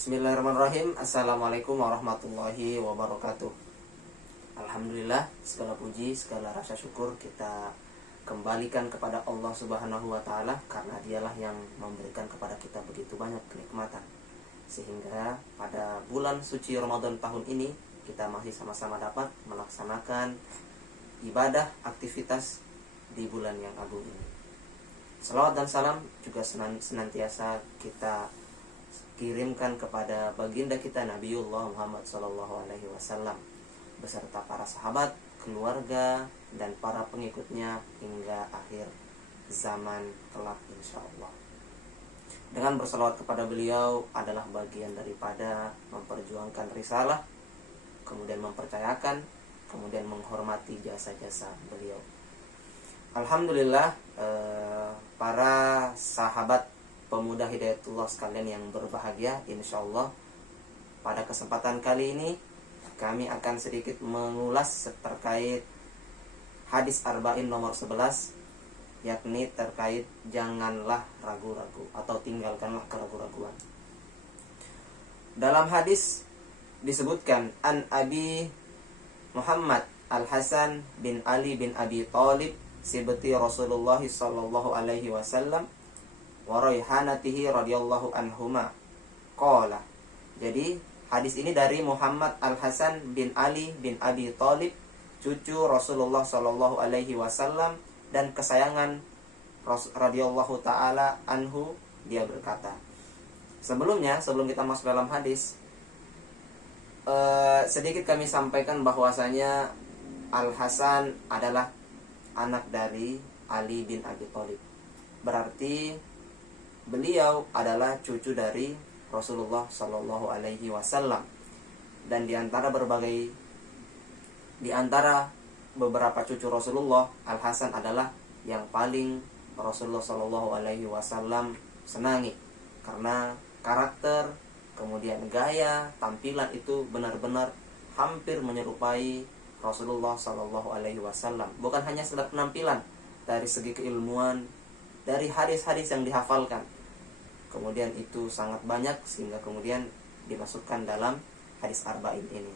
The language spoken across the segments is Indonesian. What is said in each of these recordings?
Bismillahirrahmanirrahim. Assalamualaikum warahmatullahi wabarakatuh. Alhamdulillah, segala puji, segala rasa syukur kita kembalikan kepada Allah Subhanahu wa Ta'ala, karena Dialah yang memberikan kepada kita begitu banyak kenikmatan, sehingga pada bulan suci Ramadan tahun ini kita masih sama-sama dapat melaksanakan ibadah aktivitas di bulan yang agung ini. Salawat dan salam juga senantiasa kita kirimkan kepada baginda kita Nabiullah Muhammad SAW beserta para sahabat, keluarga, dan para pengikutnya hingga akhir zaman kelak insyaallah. Dengan bersalawat kepada beliau adalah bagian daripada memperjuangkan risalah, kemudian mempercayakan, kemudian menghormati jasa-jasa beliau. Alhamdulillah, para sahabat pemuda Hidayatullah sekalian yang berbahagia, insyaallah pada kesempatan kali ini kami akan sedikit mengulas terkait hadis arba'in nomor 11, yakni terkait janganlah ragu-ragu atau tinggalkanlah keraguan-raguan. Dalam hadis disebutkan an Abi Muhammad Al-Hasan bin Ali bin Abi Thalib sibti Rasulullah sallallahu alaihi wasallam wa raihanatihi radhiyallahu anhuma qala. Jadi hadis ini dari Muhammad Al-Hasan bin Ali bin Abi Thalib, cucu Rasulullah sallallahu alaihi wasallam dan kesayangan radhiyallahu taala anhu, dia berkata. Sebelum kita masuk dalam hadis, sedikit kami sampaikan bahwasanya Al-Hasan adalah anak dari Ali bin Abi Thalib. Berarti beliau adalah cucu dari Rasulullah Shallallahu Alaihi Wasallam, dan di antara beberapa cucu Rasulullah, Al Hasan adalah yang paling Rasulullah Shallallahu Alaihi Wasallam senangi, karena karakter, kemudian gaya, tampilan itu benar-benar hampir menyerupai Rasulullah Shallallahu Alaihi Wasallam. Bukan hanya sekedar penampilan, dari segi keilmuan, dari hadis-hadis yang dihafalkan, kemudian itu sangat banyak sehingga kemudian dimasukkan dalam hadis arba'in ini.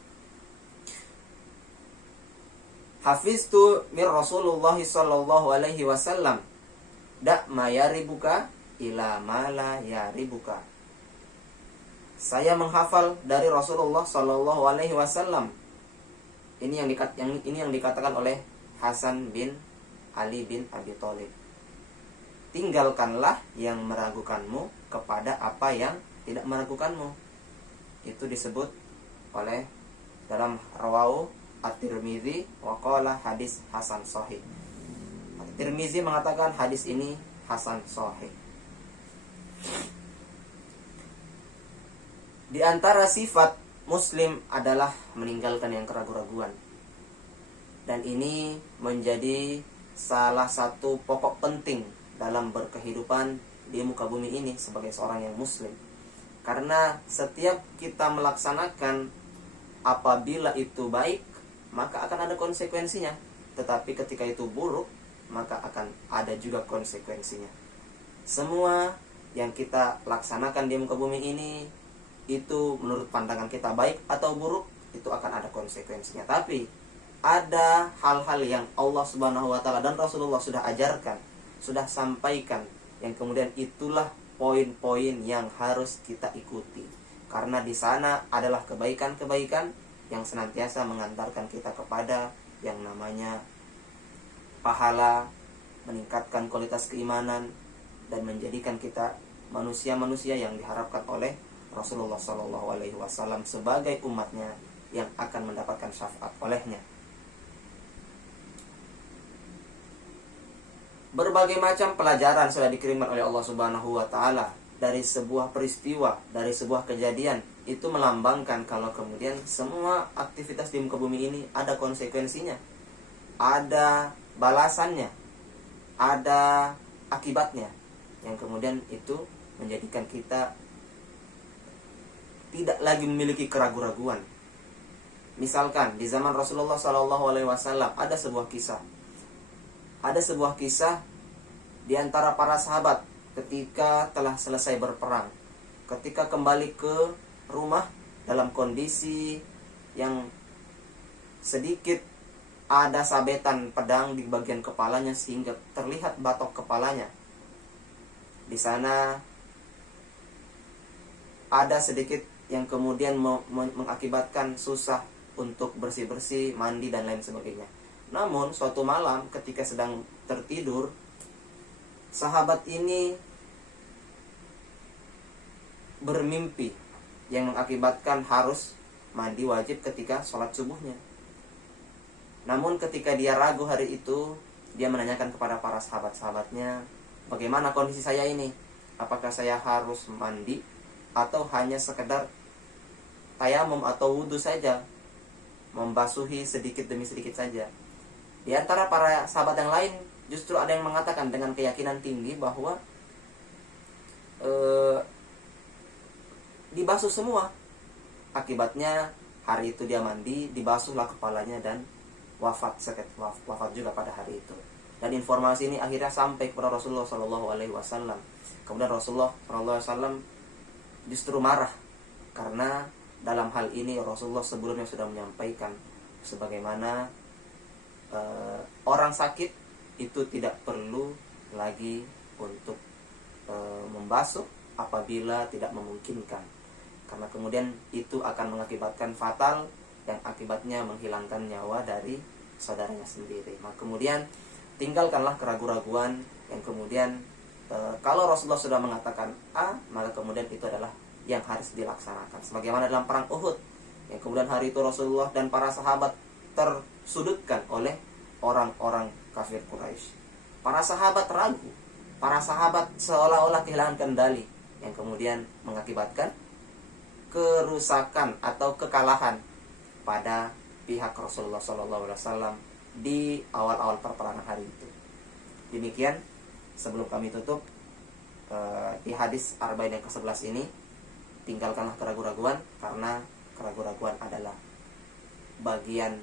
Hafiztu mir Rasulullah sallallahu alaihi wasallam da ma yaribuka ila ma la yaribuka. Saya menghafal dari Rasulullah sallallahu alaihi wasallam. Ini yang dikatakan oleh Hasan bin Ali bin Abi Thalib. Tinggalkanlah yang meragukanmu kepada apa yang tidak meragukanmu. Itu disebut oleh dalam rawahu At-Tirmizi wa qala hadis hasan sahih. At-Tirmizi mengatakan hadis ini hasan sahih. Di antara sifat muslim adalah meninggalkan yang keraguan-raguan. Dan ini menjadi salah satu pokok penting dalam berkehidupan di muka bumi ini sebagai seorang yang muslim. Karena setiap kita melaksanakan, apabila itu baik, maka akan ada konsekuensinya. Tetapi ketika itu buruk, maka akan ada juga konsekuensinya. Semua yang kita laksanakan di muka bumi ini, itu menurut pandangan kita baik atau buruk, itu akan ada konsekuensinya. Tapi ada hal-hal yang Allah Subhanahu wa Ta'ala dan Rasulullah sudah ajarkan, sudah sampaikan, yang kemudian itulah poin-poin yang harus kita ikuti, karena di sana adalah kebaikan-kebaikan yang senantiasa mengantarkan kita kepada yang namanya pahala, meningkatkan kualitas keimanan, dan menjadikan kita manusia-manusia yang diharapkan oleh Rasulullah SAW sebagai umatnya yang akan mendapatkan syafaat olehnya. Berbagai macam pelajaran sudah dikirimkan oleh Allah Subhanahu wa Ta'ala dari sebuah peristiwa, dari sebuah kejadian. Itu melambangkan kalau kemudian semua aktivitas di muka bumi ini ada konsekuensinya, ada balasannya, ada akibatnya, yang kemudian itu menjadikan kita tidak lagi memiliki keraguan-raguan. Misalkan di zaman Rasulullah SAW ada sebuah kisah. Ada sebuah kisah di antara para sahabat ketika telah selesai berperang. Ketika kembali ke rumah dalam kondisi yang sedikit ada sabetan pedang di bagian kepalanya sehingga terlihat batok kepalanya. Di sana ada sedikit yang kemudian mengakibatkan susah untuk bersih-bersih, mandi dan lain sebagainya. Namun suatu malam ketika sedang tertidur, sahabat ini bermimpi yang mengakibatkan harus mandi wajib ketika sholat subuhnya. Namun ketika dia ragu hari itu, dia menanyakan kepada para sahabat-sahabatnya, bagaimana kondisi saya ini? Apakah saya harus mandi atau hanya sekedar tayamum atau wudhu saja, membasuhi sedikit demi sedikit saja? Di antara para sahabat yang lain justru ada yang mengatakan dengan keyakinan tinggi bahwa dibasuh semua. Akibatnya hari itu dia mandi, dibasuhlah kepalanya dan wafat juga pada hari itu. Dan informasi ini akhirnya sampai kepada Rasulullah SAW. Kemudian Rasulullah SAW justru marah karena dalam hal ini Rasulullah sebelumnya sudah menyampaikan sebagaimana orang sakit itu tidak perlu lagi untuk membasuh apabila tidak memungkinkan, karena kemudian itu akan mengakibatkan fatal yang akibatnya menghilangkan nyawa dari saudaranya sendiri. Maka kemudian tinggalkanlah keraguan-raguan yang kemudian kalau Rasulullah sudah mengatakan A, maka kemudian itu adalah yang harus dilaksanakan. Sebagaimana dalam perang Uhud, yang kemudian hari itu Rasulullah dan para sahabat tersudutkan oleh orang-orang kafir Quraisy. Para sahabat ragu, para sahabat seolah-olah kehilangan kendali, yang kemudian mengakibatkan kerusakan atau kekalahan pada pihak Rasulullah SAW di awal-awal perperangan hari itu. Demikian sebelum kami tutup di hadis Arba'in yang ke-11 ini, tinggalkanlah keraguan-raguan, karena keraguan-raguan adalah bagian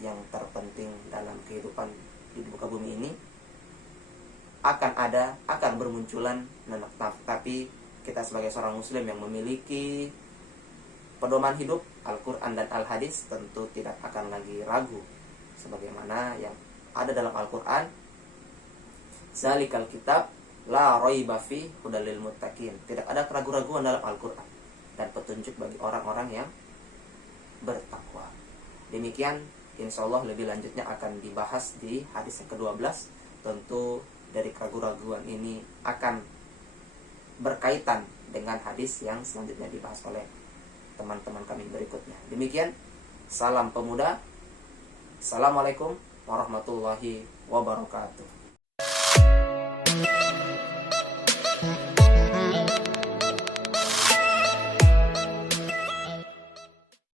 yang terpenting dalam kehidupan di muka bumi ini. Akan bermunculan, tapi kita sebagai seorang muslim yang memiliki pedoman hidup Al-Quran dan Al-Hadis tentu tidak akan lagi ragu, sebagaimana yang ada dalam Al-Quran, Zalikal kitab la raiba fi hudal lil muttaqin. Tidak ada keraguan-raguan dalam Al-Quran dan petunjuk bagi orang-orang yang bertakwa. Demikian, insyaallah lebih lanjutnya akan dibahas di hadis yang ke-12. Tentu dari keraguan-raguan ini akan berkaitan dengan hadis yang selanjutnya dibahas oleh teman-teman kami berikutnya. Demikian, salam pemuda. Assalamualaikum warahmatullahi wabarakatuh.